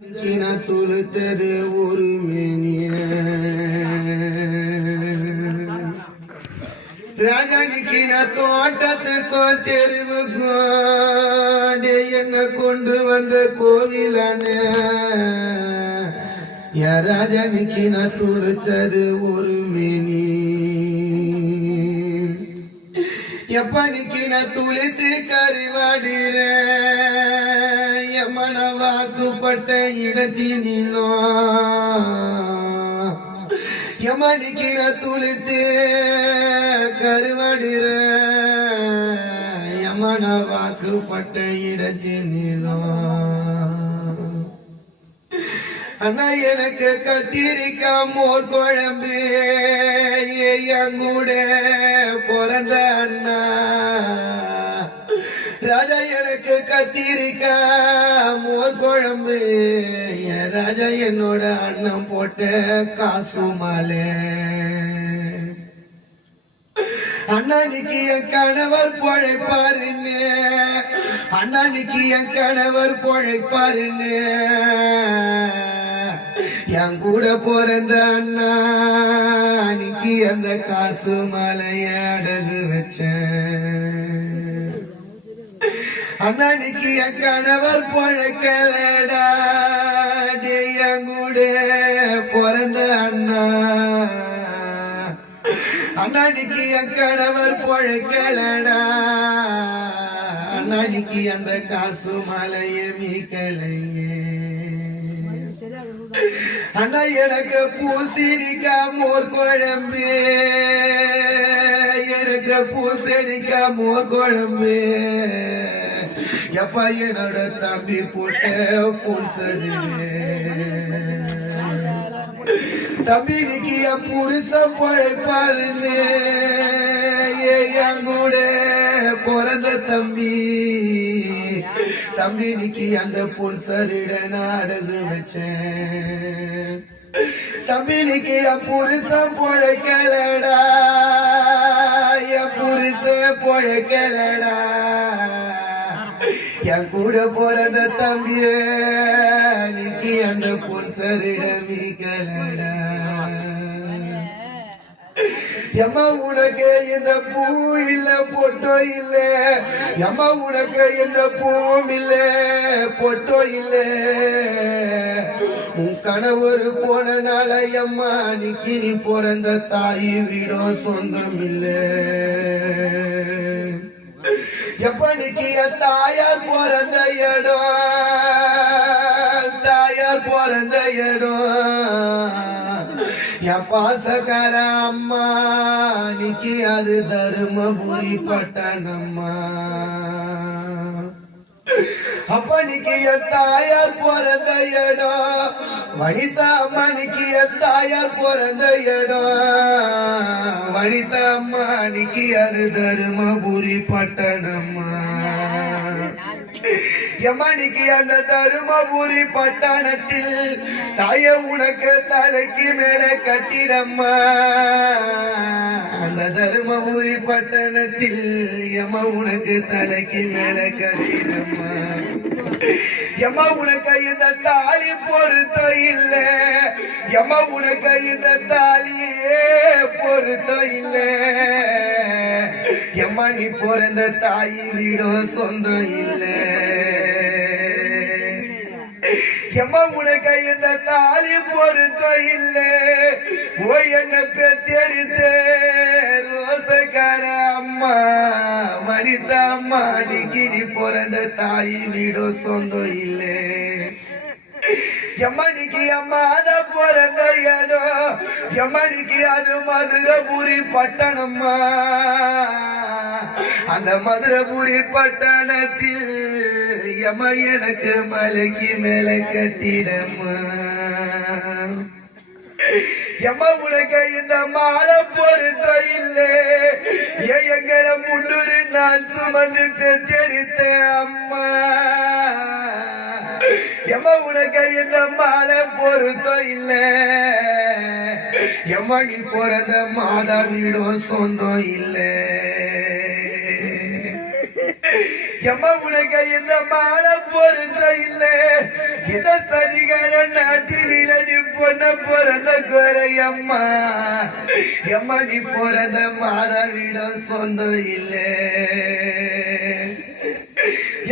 துளுத்தது ஒரு மேனிய ராஜானிக்கின தோட்டத்துக்கும் தெருவுக்கும் என்ன கொண்டு வந்த கோவிலான ராஜானிக்கின துளுத்தது ஒரு மேனி எப்பனிக்கின துளித்து கருவாடுற மனவாக்குப்பட்ட இடத்தினிலோ யமனிக்கிற துளித்து கருவாடுற யமனவாக்குப்பட்ட இடத்தினிலோ அண்ணா எனக்கு கத்திரிக்காய் மோர் குழம்பு எங்கூட பிறந்த அண்ணா ராஜா எனக்கு கத்திரிக்காய் மோர் குழம்பு என் ராஜா என்னோட அண்ணன் போட்ட காசு மாலை அண்ணானிக்கு என் கணவர் பொழைப்பாருன்னு அண்ணானிக்கு என் கணவர் பொழைப்பாருன்னு என் கூட பிறந்த அண்ணா அன்னைக்கு அந்த காசு மாலைய அடகு வச்சேன் அண்ணானிக்கு என் கணவர் பொழைக்கலடா என் கூட பிறந்த அண்ணா அண்ணானிக்கு என் கணவர் பொழைக்கலடா அண்ணானிக்கு அந்த காசு மலைய மீக்கலையே அண்ணா எனக்கு பூசணிக்கா மோர் குழம்பு எனக்கு பூசணிக்கா மோர் குழம்பு எப்பா என்னோட தம்பி போட்ட பூசரு தம்பி நிக்கு என் புருஷன் பொழைப்பாருன்னு என் கூட பிறந்த தம்பி தம்பி நிக்கு அந்த புன்சரிட நாடகு வச்சேன் தம்பி நிக்கு என் புருஷன் பொழைக்கலடா என் புருஷன் பொழைக்கலடா என் கூட பிறந்த தம்பிய நிக்கி அந்த புன்சரிட மீக்கலடா எம்மா உனக்கு இந்த பூ இல்ல பொட்டோ இல்ல எம்மா உனக்கு இந்த பூவும் இல்ல பொட்டோ இல்ல உன் கணவர் போனனால எம்மா நிக்கி நீ பிறந்த தாய் வீடும் சொந்தம் இல்ல எப்ப நிக்கி என் தாயார் பிறந்த இடம் தாயார் பிறந்த இடம் என் பாசக்கார அம்மா நிக்கி அது தருமபுரி பட்டணம்மா அப்ப நிக்கி என் தாயார் பிறந்த இடம் வனிதா அம்மா நிக்கி என் தாயார் பிறந்த இடம் வனிதா அம்மா நிக்கி அது தருமபுரி பட்டணம்மா யமனிக்கு அந்த தருமபுரி பட்டணத்தில் தாய உனக்கு தலைக்கு மேலே கட்டிடம்மா அந்த தருமபுரி பட்டணத்தில் யம உனக்கு தலைக்கு மேலே கட்டிடம்மா யம உனக்கு இந்த தாலி பொருத்தம் இல்ல யம உனக்கு இந்த தாலியே பொருத்தம் இல்ல யம்மா நீ பிறந்த தாய் வீடும் சொந்தம் இல்ல எம்மா உனக்கு இந்த தாலி பொருத்தம் இல்ல ஓ என்ன பெத்தெடுத்த ரோசக்கார அம்மா வனிதா அம்மா நீக்கி நீ பிறந்த தாய் வீடும் சொந்தம் இல்ல எம்மனிக்கு அம்மாத பிறந்த இடம் எம்மனிக்கு அது மதுரபுரி பட்டணம்மா அந்த மதுரபுரி பட்டணத்தில் எம்ம எனக்கு மலைக்கு மேல கட்டிடம்மா எம்ம உனக்கு இந்த மாலை பொருத்தம் இல்ல எங்களை 300 நாள் சுமந்து பெற்றெடுத்த அம்மா எம்ம உனக்கு இந்த மாலை பொருத்தம் இல்ல எம்ம நீ பிறந்த மாதா வீடும் சொந்தம் இல்ல எம்ம உனக்கு இந்த மாலை பொருத்தம் இல்ல இந்த சரிகார நாட்டினில நீ பொண்ண பிறந்த குறையம்மா எம்மா நீ பிறந்த மாதாவிடம் சொந்தம் இல்லை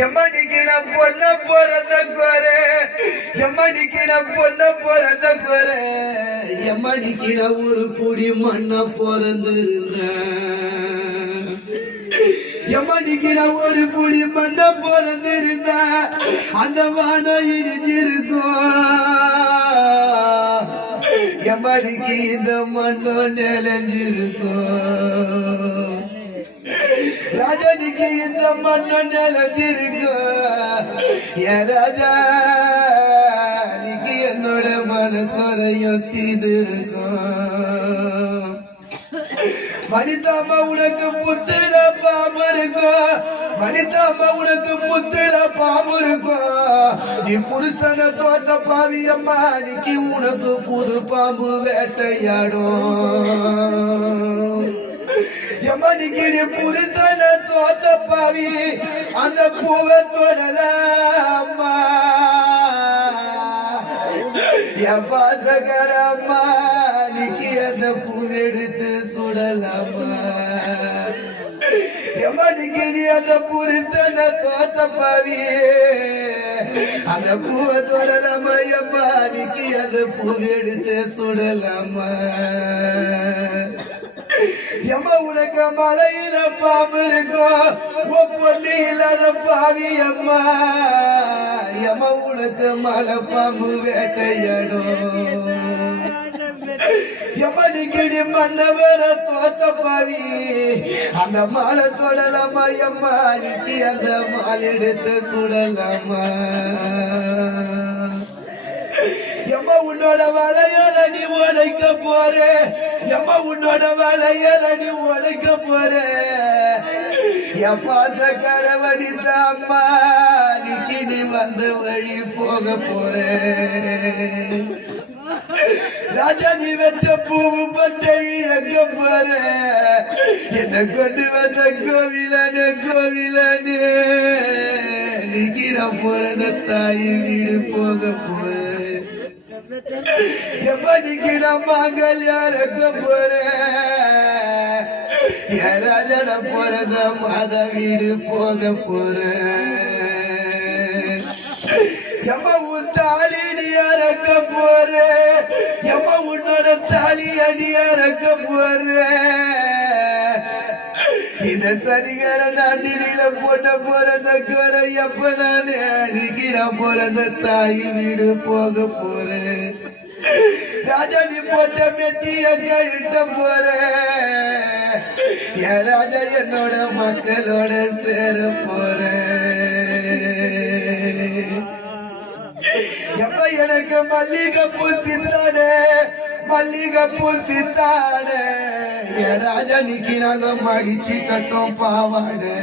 எம்மனிக்கு நான் பொண்ண பிறந்த குறை எம்மனிக்கு நான் பொண்ண பிறந்த குறை எம்மனிக்கு நான் ஒரு குடி மண்ண பிறந்திருந்தேன் எம்மனிக்கு நான் ஒரு புடி மண்ண பிறந்திருந்தா அந்த வானம் இடிஞ்சிருக்கும் எம்மனிக்கு இந்த மண்ணும் நிலைஞ்சிருக்கும் ராஜனிக்கு இந்த மண்ணும் நிலைஞ்சிருக்கும் என் ராஜா நீக்கு என்னோட மன குறையும் தீதிருக்கும் மனிதாமா உனக்கு புத்திர பாம்பு இருக்கும் மனிதாமா உனக்கு புத்திர பாம்பு இருக்கும் நீ புருஷனை தோத்த பாவி அம்மா நீக்கு உனக்கு புது பாம்பு வேட்டையாடும் எம்மனிக்கு நீ புருஷனை தோத்த பாவி அந்த பூவை தொடல அம்மா என் பாசகர அம்மா நீக்கு அந்த பூவெடுத்து சுடலாமா எம்மனிக்கு நீ அந்த புருஷனை தோத்த பாவி அந்த பூவை தொடலாமா எம்மா நீக்கு அந்த பூவெடுத்து சுடலாமா எம்ம உனக்கு மலையில பாம்பு இருக்கும் பொண்ணு இல்லாத பாவி அம்மா எம்ம உனக்கு மலை பாம்பு வேட்டையாடும் எம்மனிக்கு நீ மன்னவர தோத்த பாவி அந்த மாலை தொடலாமா எம்மா நீக்கு அந்த மாலை எடுத்து சுடலாமா எம்மா உன்னோட வலையால நீ உடைக்க போற எம்மா உன்னோட வலையால நீ உடைக்க போற என் பாசக்கார வடித்த அம்மா நீக்கு நீ வந்த வழி போக போற ராஜா நீ வச்ச பூவு பட்டை இழக்க போற என்ன கொண்டு வந்த கோவிலனு கோவிலனு நீக்கு நான் போறத தாய் வீடு போக போறேன் எம்மனிக்கு நான் மாங்கல்யாரக்க போறேன் என் ராஜன போறத மாத வீடு போக போறேன் எம்ம உன் தாலி நீ அறக்க போற எம்ம உன்னோட தாலி அடி அறக்க போற இந்த சரிகார நாட்டில போட்ட பிறந்த குறை எப்ப நானு அன்னைக்கு நான் பிறந்த தாய் வீடு போக போறேன் ராஜா நீ போட்ட மெட்டிய கழிட்ட போற என் ராஜா என்னோட மக்களோட சேர போறேன் எப்ப எனக்கு மல்லிகைப்பூ சிந்தானே மல்லிகைப்பூ சிந்தானே என் ராஜா நிக்கி நாங்க மடிச்சு கட்டும் பாவாடே